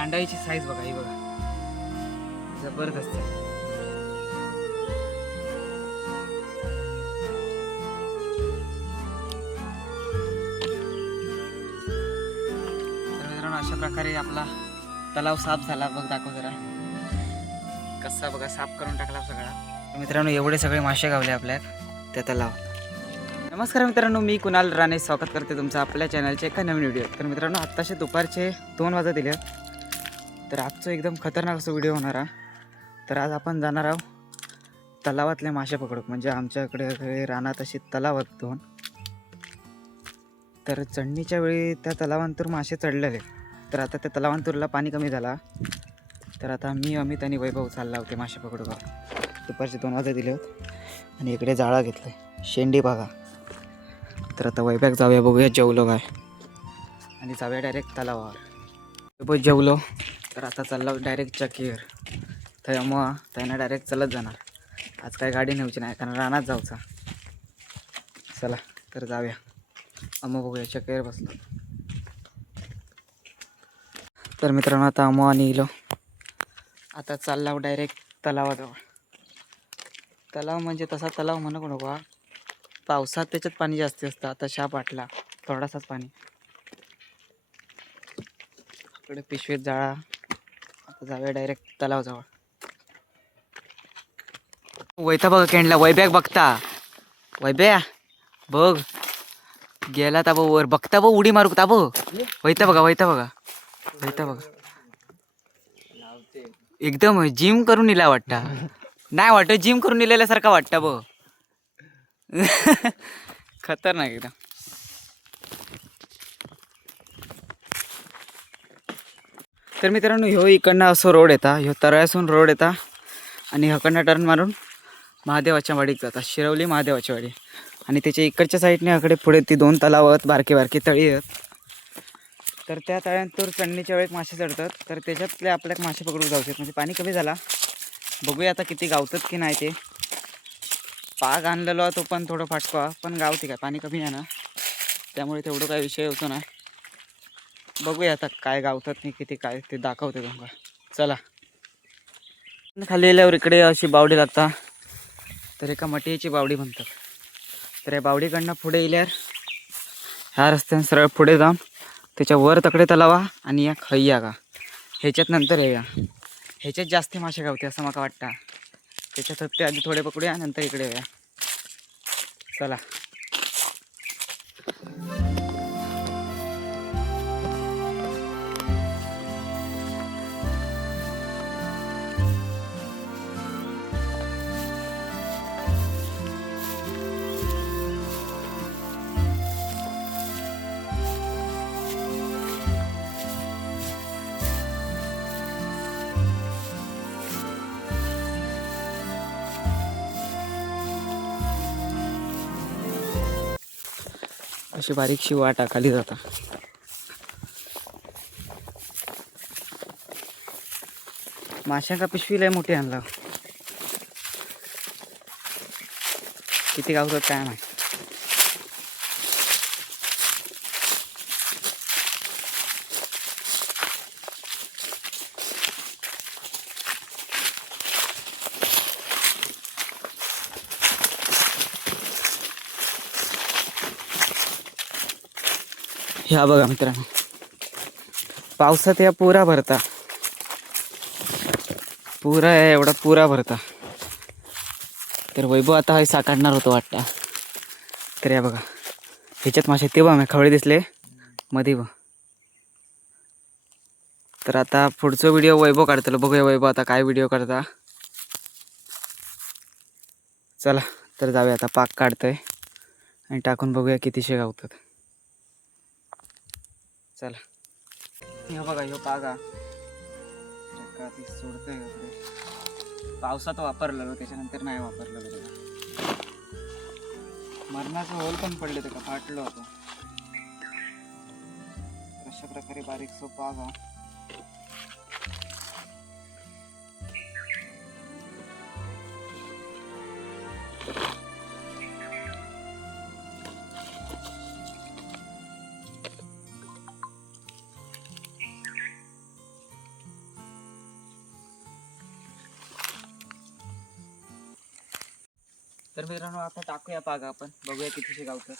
दांडाईची size बघा, ही बघा, जबरदस्त आहे. तर मित्रांनो अशा प्रकारे आपला तलाव साफ झाला. बघ दाखव जरा कसा बघा साफ करून टाकला सगळा. तर मित्रांनो एवढे सगळे मासे गावले आपल्या त्या तलाव. नमस्कार मित्रांनो, मी कुणाल राणे स्वागत करते तुमचं आपल्या चॅनलच्या एका नवीन व्हिडिओ. तर मित्रांनो आत्ताशे दुपारचे 2 वाजत दिले. तर आजचं एकदम खतरनाक असं व्हिडिओ होणार आहे. तर आज आपण जाणार आहोत तलावातले मासे पकडू. म्हणजे आमच्याकडे रानात अशी तलाव आहेत 2. तर चढणीच्या वेळी त्या तलावांतूर मासे चढलेले. तर आता त्या तलावांतूरला पाणी कमी झाला. तर आता मी, अमित आणि वैभव चालला होते मासे पकडू बघा. दुपारचे 2 वाजता दिले होते. आणि इकडे जाळा घेतलं, शेंडी बघा. तर आता वैभव जाऊया, बघूया जेवलो काय, आणि जाऊया डायरेक्ट तलावावर. वैभव जेवलो तर आता चाललो डायरेक्ट चकीवर. त्यामुळं त्यांना डायरेक्ट चलत जाणार. आज काय गाडी न्यायची नाही, कारण रानात जाऊचा. चला तर जाऊया. अमो बघूया चकीवर बसलो. तर मित्रांनो आता अमो आणि इलो आता चालला डायरेक्ट तलावाजवळ. तलाव म्हणजे तसा तलाव म्हणू नको, पावसात त्याच्यात पाणी जास्त असतं. आता शाप आटला, थोडासाच पाणी. इकडे पिशवीत जाळा. आता जाऊया डायरेक्ट तलावाजवळ. वैता बघा केंडला, वैब्याक बघता, वैब्या बघ गेला ताबो वर बघता, बघ उडी मारू ताबो. वैता बघा, वैता बघा, वैता बघा. एकदम जिम करून नेला वाटता. नाही वाटत, जिम करून नेलेल्यासारखा वाटता बघ. खतरनाक एकदम. तर मित्रांनो ह्यो इकडनं असं रोड येता, ह्यो तराळ्यासून रोड येता आणि हकडनं टर्न मारून महादेवाच्या वाडीत जातात, शिरवली महादेवाची वाडी. आणि त्याच्या इकडच्या साईडने अकडे पुढे ती 2 तलाव आहेत, बारके बारके तळी आहेत. तर त्या तळ्यांतूर चढणीच्या वेळेस मासे चढतात. तर त्याच्यातले आपल्याला मासे पकडून जाऊ शकतात. म्हणजे पाणी कमी झाला, बघूया आता किती गावतात की नाही ते. पाग आणलेलो तो पण थोडं फाटका, पण गावते काय, पाणी कमी आहे ना, त्यामुळे तेवढं काय विषय होतो ना. बघूया आता काय गावतात नाही किती काय ते दाखवते तुम्हाला. चला. खाली गेल्यावर इकडे अशी बावडी लागता. तर एका मटियाची बावडी म्हणतात. तर या बावडीकडनं पुढे गेल्यावर ह्या रस्त्याने सरळ पुढे जाऊन त्याच्या वर तकडे तलावा आणि या खय्या का ह्याच्यात नंतर येऊया. ह्याच्यात जास्त मासे गावते असं मला वाटतं. त्याच्यात ते आधी थोडे पकडूया, नंतर इकडे येऊया. चला. अशी बारीकशी वाटा खाली जाता. माशांका पिशवी लय मोठी आणला. किती गावतात काय माहिती. ह्या बघा मित्रांनो, पावसात या पुरा भरता, पुरा एवढा पुरा भरता. तर वैभव आता हे साकारणार होतो वाटतं. तर या बघा ह्याच्यात मासे ते बघा खवळे दिसले मध्ये बघ. तर आता पुढचा व्हिडिओ वैभव काढतलो, बघूया वैभव आता काय व्हिडिओ काढता. चला तर जाऊया. आता पाक काढतोय आणि टाकून बघूया कितीशे गावतात. चला. ह्यो बघा ह्यो पागा ती सोडतोय. पावसात वापरलेलो, त्याच्यानंतर नाही वापरलेलो. त्याला मरणाचं होल पण पडले, त्याला फाटलो होतो. अशा प्रकारे बारीक सो पागा. तर मित्रांनो आता टाकूया पाग आपण, बघूया कितीशे गावतात.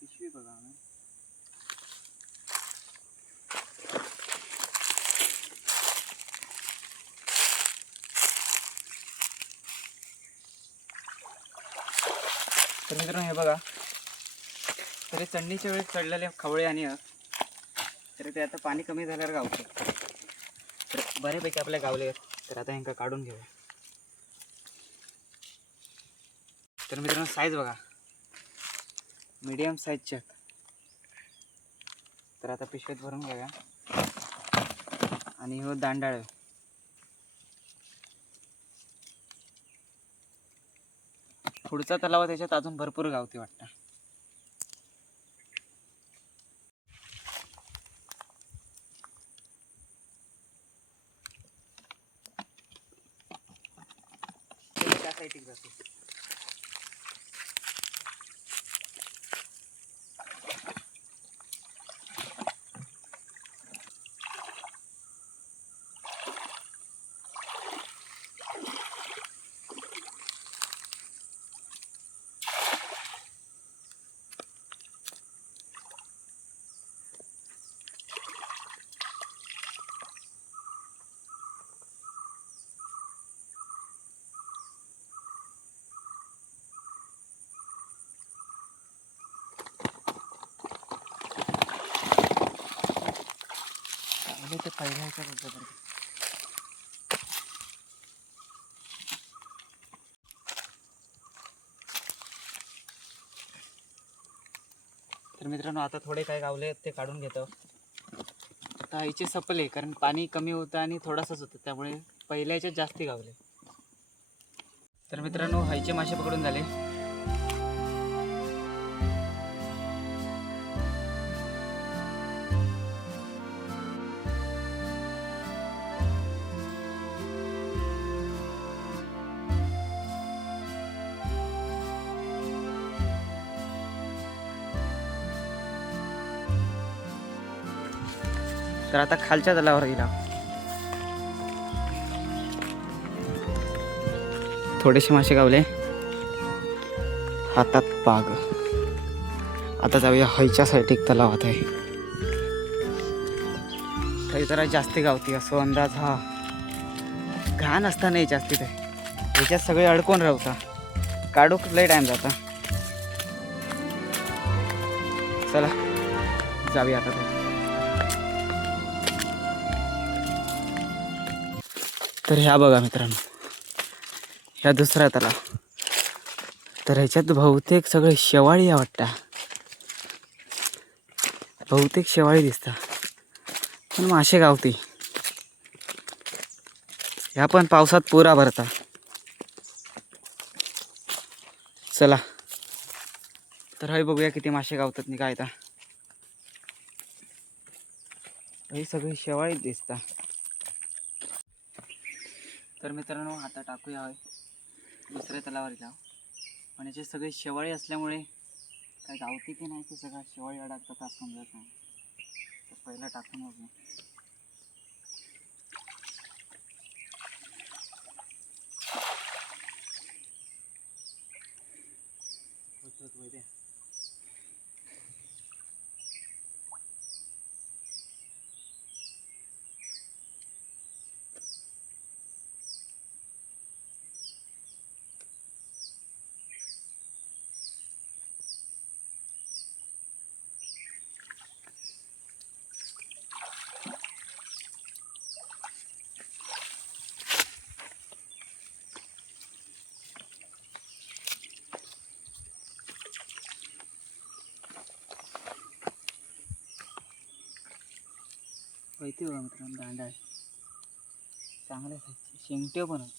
पिशवी बघा ना. तर मित्रांनो हे बघा, तरी चढणीच्या वेळेस चढलेले खवळे आणि तरी ते आता पाणी कमी झाल्यावर गावते. तर बऱ्यापैकी आपल्या गावले. तर आता ह्यांका काढून घेऊया. तर मित्रांनो साईज बघा, मीडियम साईजचे आहेत. तर आता पिशवीत भरून घेऊया. आणि हो दांडाळ, पुढचा तलाव त्याच्यात अजून भरपूर गावते वाटतं. त्या साईडला जाते. ते पहिल्या ह्याच्यात. तर मित्रांनो आता थोडे काय गावले आहेत ते काढून घेतो. आता हिचे सपले, कारण पाणी कमी होतं आणि थोडासाच होतं, त्यामुळे पहिल्या ह्याच्यात जास्ती गावले. तर मित्रांनो हायचे मासे पकडून झाले. तर आता खालच्या तलावर गेला. थोडेसे मासे गावले, हातात पाग. आता जाऊया हयच्या साईड एक तलावात आहे, काही जरा जास्ती गावती असो अंदाज. हा घाण असता नाही जास्ती, ते त्याच्यात सगळे अडकून राहता, काढूक लय टाइम जाता. चला जाऊया आता ते. तर ह्या बघा मित्रांनो, ह्या दुसरा तलाव. तर ह्याच्यात बहुतेक सगळे शेवाळी या वाटतं, बहुतेक शेवाळी दिसता, पण मासे गावती. ह्या पण पावसात पुरा भरता. चला तर हय बघूया किती मासे गावतात नि काय. हे सगळे शेवाळी दिसता. तर मित्रांनो आता टाकूया हय दुसऱ्या तलावावर जाऊ. पण याचे सगळे शेवाळी असल्यामुळे काय गावते की नाही, की सगळं शेवाळी अडकतात असं समजत नाही. तर पहिला टाकून बघू. माहिती बघा मित्रांनो, दांडा आहे चांगल्या साईजचे, शेंगटे पण आहे.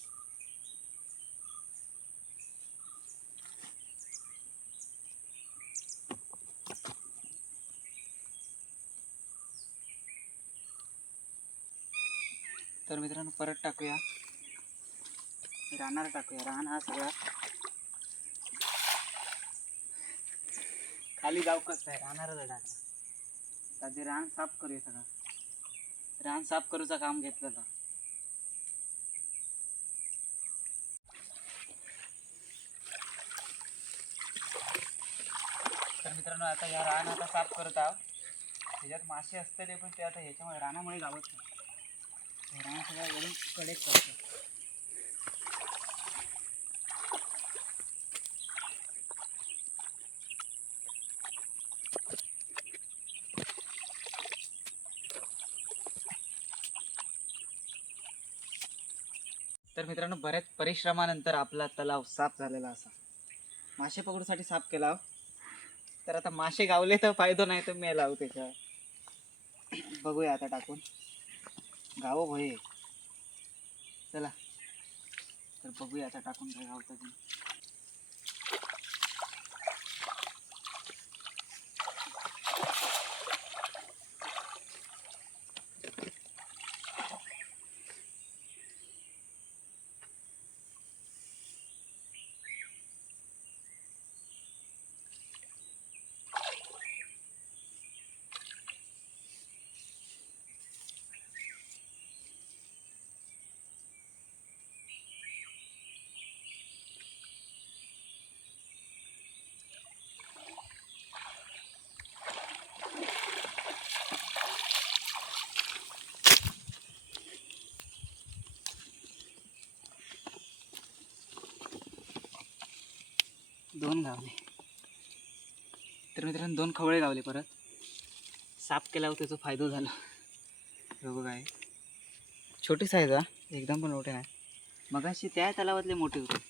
तर मित्रांनो परत टाकूया, रानाला टाकूया. रान हा सगळा खाली जाऊ कसं आहे राहणारच आहे टाकला ते रान साफ करूया सगळं रान साफ करूचा काम घेतलं तर मित्रांनो आता या रान आता साफ करत आहोत त्याच्यात मासे असतले पण ते आता ह्याच्यामुळे रानामुळे गावत नाही रान सगळं वरून कडेक करतो तर मित्रांनो बऱ्याच परिश्रमानंतर आपला तलाव साफ झालेला असा मासे पकडूसाठी साफ केला तर आता मासे गावले तर फायदो नाही तर मी लावू त्याच्यावर बघूया आता टाकून गावो भये चला तर बघूया आता टाकून काय गावतं की दोन गावले तर मित्रांनो दोन खवळे गावले परत साफ केल्यावर त्याचा फायदा झाला बघू काय छोटी साईज हा एकदम पण मोठे नाही मगाशी त्या तलावातले मोठे होते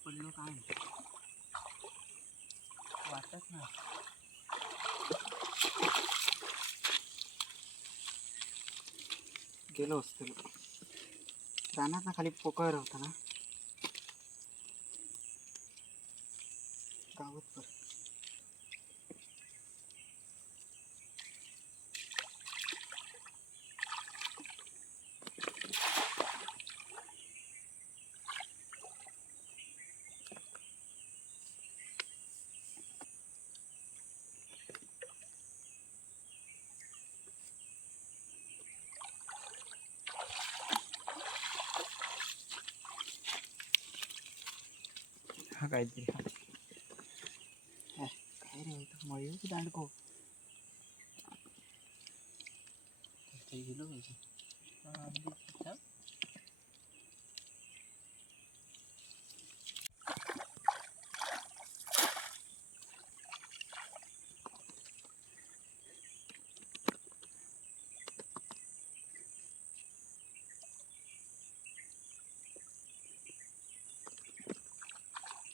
पडलो काय वाटत ना गेलो असतो रानात ना खाली पोकळ होता ना गावात पर हा काहीतरी काय रे मयूर की दांडको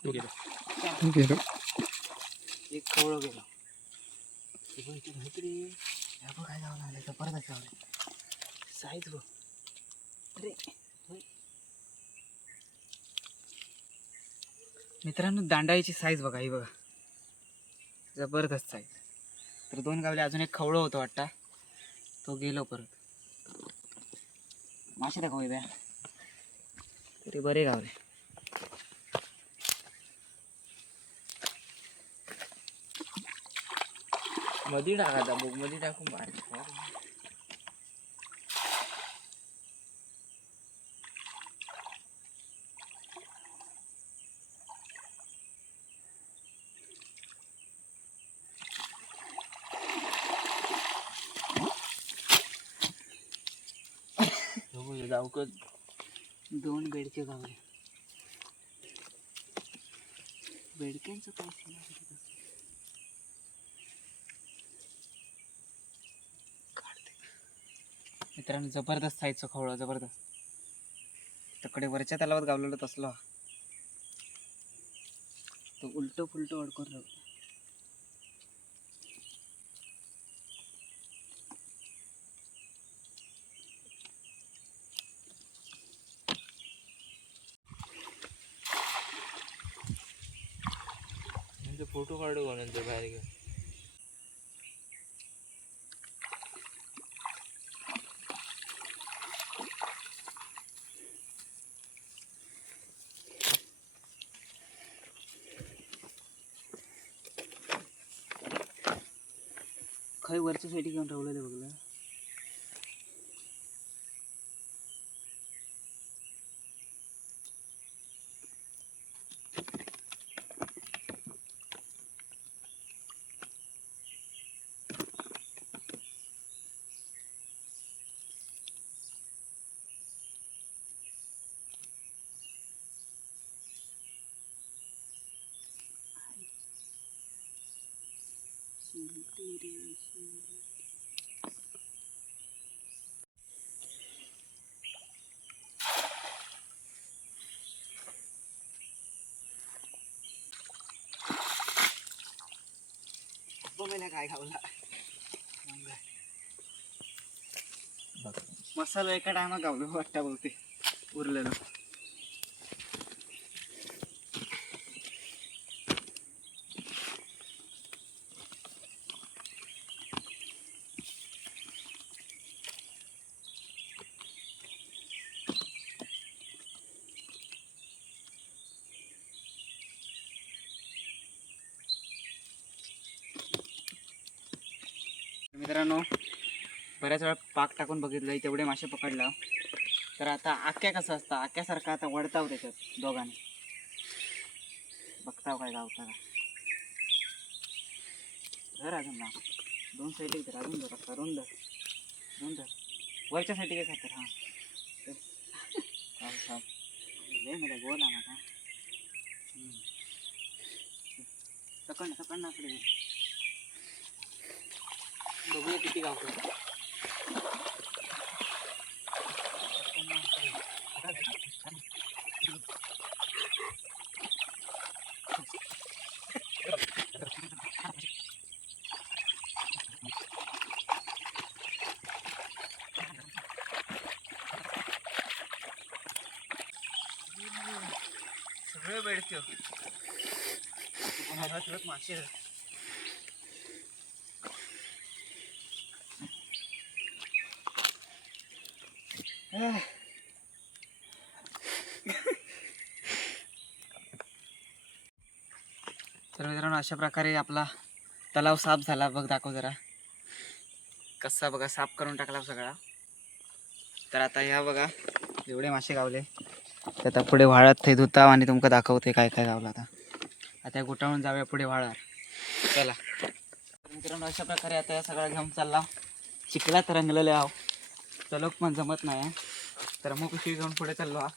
गेलो गेलो एक खवळं गेलो काहीतरी काय जावं लागलं जबरदस्त लावलं साईज बघ अरे मित्रांनो दांडाईची साईज बघा ही बघा जबरदस्त साईज तर दोन गावले अजून एक खवळं होतं वाटतं तो गेलो परत मासे दाखव द्या तरी बरे गावले मध्ये टाकायचा बुक मध्ये टाकून बारीक गावले जाऊकच 2 बेडके गावले. बेडक्यांचं काय सीन आहे तिथं? मित्रांनो जबरदस्त साईजचा खवळा, जबरदस्त. तिकडे वरच्या तलावात गावलेलं तसलं तो उलट फुलट अडकून राहतो. म्हणजे फोटो काढू म्हणून ते बाहेर घेऊन. काही वरच्या साईड घेऊन ठेवलेलं बघलं. बघायला काय खावला मसाला एका टायमा गावलो वाटता बोलते उरलेलं. मित्रांनो बऱ्याच वेळा पाक टाकून बघितलं तेवढे मासे पकडला. तर आता आक्या कसं असतं, आक्यासारखं आता वडताव त्याच्यात दोघांनी. बघताव काय गावता का धर अजून ना 2 साईड धर अजून धर करून धर वरच्या साईड काय खातर. हां लय मला गोल आणा का सकाळ ना आपले बघूया किती गावतो. सगळे बेडके मासे तर मित्रांनो अशा प्रकारे आपला तलाव साफ झाला. बघ दाखव जरा कसा बघा साफ करून टाकला सगळा. तर आता ह्या बघा एवढे मासे गावले. तर आता पुढे वाळत ते धुताव आणि तुमका दाखवते काय काय गावलं. आता गुटाळून जाऊया पुढे वाळार. चला मित्रांनो अशा प्रकारे आता सगळा घेऊन चालला. चिखलात रंगलेले आहो चलोक पण जमत नाही. तर मग पिशवी घेऊन पुढे चाललो हा.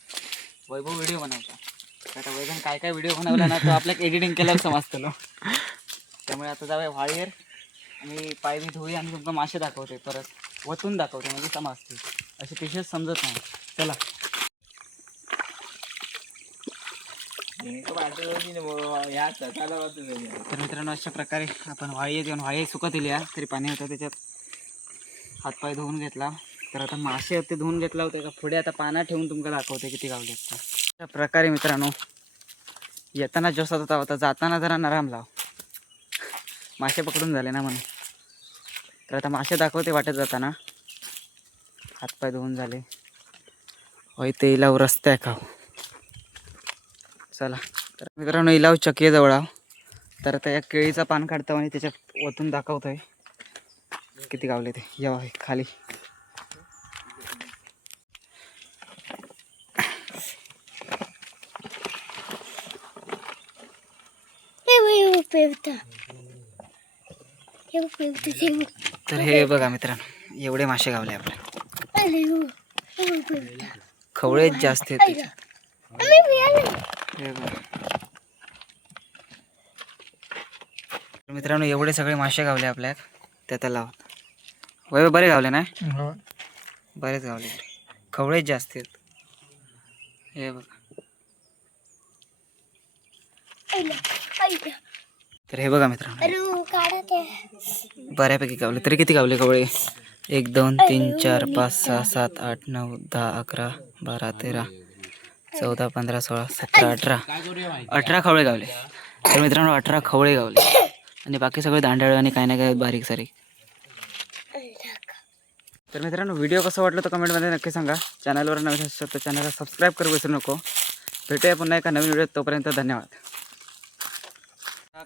वैभव व्हिडिओ बनवता. आता वैभव काय काय व्हिडिओ बनवला ना तो आपल्याला एडिटिंग केल्यावर समजतलो. त्यामुळे आता जाऊया वाळीवर आणि पाय बी धुई आणि तुमका मासे दाखवते परत वतून दाखवते म्हणजे समजते. असे पिशेच समजत नाही. चला तर मित्रांनो अशा प्रकारे आपण वाळी घेऊन वाळी सुकत दिली तरी पाणी होतं त्याच्यात हातपाय धुवून घेतला. तर आता मासे होते धुवून घेतला होते का पुढे आता पाण्यात ठेवून तुमका दाखवते किती गावले. अशा प्रकारे मित्रांनो येताना जोसात होता जाताना जरा नराम लाव मासे पकडून झाले ना म्हणून. तर आता मासे दाखवते वाटत जाताना हातपाय धुवून झाले होय ते इलाव रस्ते आहे का. चला तर मित्रांनो इलाव चकी जवळ आहो. तर आता या केळीचा पान काढतो आणि त्याच्यात वतून दाखवतोय किती गावले ते. जेव्हा खाली तर हे बघा मित्रांनो एवढे मासे गावले आपले. खवळे जास्त आहेत त्याच्यात. हे बघ. तर मित्रांनो एवढे सगळे मासे गावले आपल्यात त्या तलावात. वय बरे गावले ना, बरेच गावले. खवळेच जास्त आहेत. हे बघ. तर हे बघा मित्रांनो बऱ्यापैकी गावले. तरी किती गावले खवळे? 1 2 3 4 5 6 7 8 9 10 11 12 13 14 15 16 17 18 खवळे गावले. तर मित्रांनो 18 खवळे गावले आणि बाकी सगळे दांडाळ आणि काही ना काही बारीक सारीक. तर मित्रांनो व्हिडिओ कसा वाटला तर कमेंटमध्ये नक्की सांगा. चॅनलवर नवीन असेल तर चॅनलला सबस्क्राईब करू विसरू नको. भेटूया पुन्हा एका नवीन व्हिडिओत. तोपर्यंत धन्यवाद.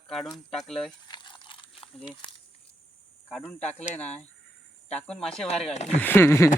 काढून टाकलंय म्हणजे काढून टाकलंय ना, टाकून मासे बाहेर काढले.